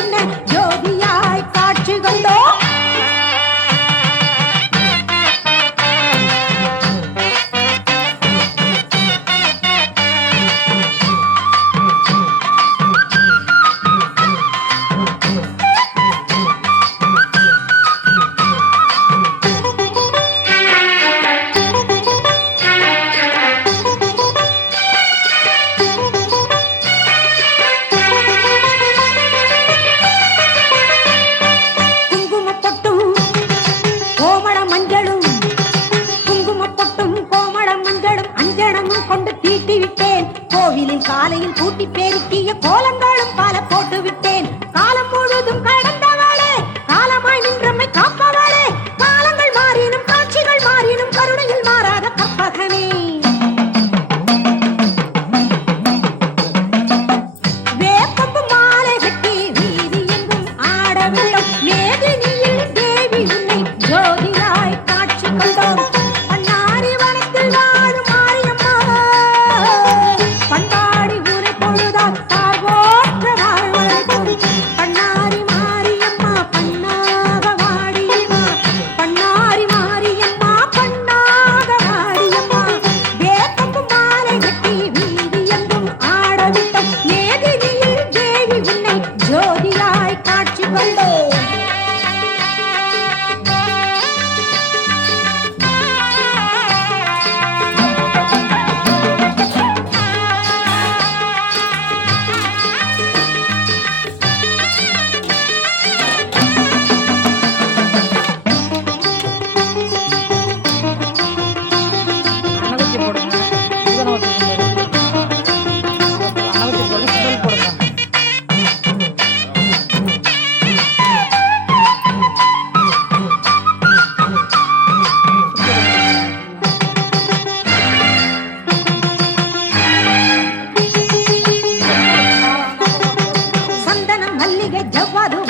என்ன ஜோதியாய் காட்சி கண்டோம். காலையில் கூட்டி பெருக்கிய கோலங்களும் பல போட்டு விட்டேன். காலம் முழுதும் கடந்தவளே, காலமாய் நின்றமை காப்பவளே, காலங்கள் மாறினும் காட்சிகள் மாறினும் கருணையில் மாறாத கற்பகமே. வேப்பம்பு மாலை கட்டி வீதி எங்கும் ஆடவில்லை, மேதினியில் தேவி உன்னை ஜோதியாய் காட்சி கண்டோம்.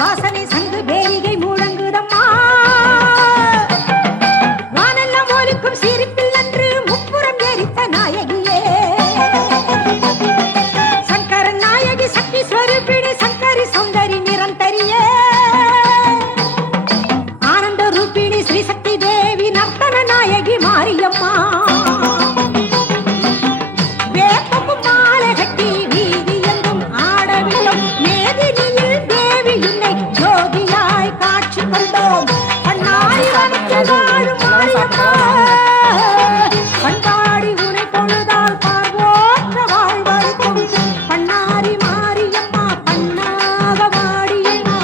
வாசனை சங்கு பேரிகை முழங்குதம்மா, வானெல்லாம் ஒலிக்கும் சிரிப்பில் அன்று முப்புறம் எரித்த நாயகியே. சங்கரன் நாயகி சக்தி ஸ்வரூபிணி சங்கரி சௌந்தரி நிரந்தரியே, ஆனந்த ரூபிணி ஸ்ரீ சக்தி தேவி நர்த்தன நாயகி மாரியம்மா. வேப்பம்பு மாலை கட்டி வீதி எங்கும் ஆடவில்லும், மேதினியில் தேவி என்னை ஜோதியாய் காட்சி கண்டோம். பன்னாரி வனத்தில் வாழும் மாரியம்மா, பண்பாடி உனை பொழுதால் பார்வோற்ற வாழ்வழிக்கும். பன்னாரி மாரியம்மா பண்ணாக வாடியம்மா,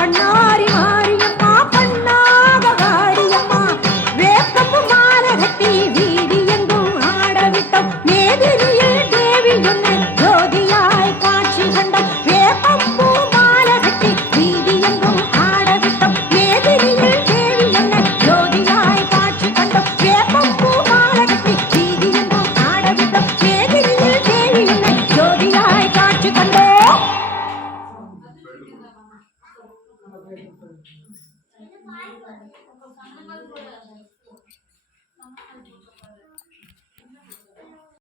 பன்னாரி மாரியம்மா பண்ணாக வாடியம்மா. வேப்பம்பு மாலை கட்டி வீதி எங்கும் ஆடவிட்டோம், மேதினியில் தேவி என்னை ஜோதியாய் காட்சி கண்டோம். வேப்பம்பு மாலை கட்டி வீதி எங்கும் ஆடவிட்டோம், மேதினியில் தேவி என்னை ஜோதியாய் காட்சி கண்டோம். வேப்பம்பு மாலை கட்டி வீதி எங்கும் ஆடவிட்டோம், மேதினியில் தேவி என்னை ஜோதியாய் காட்சி கண்டோம்.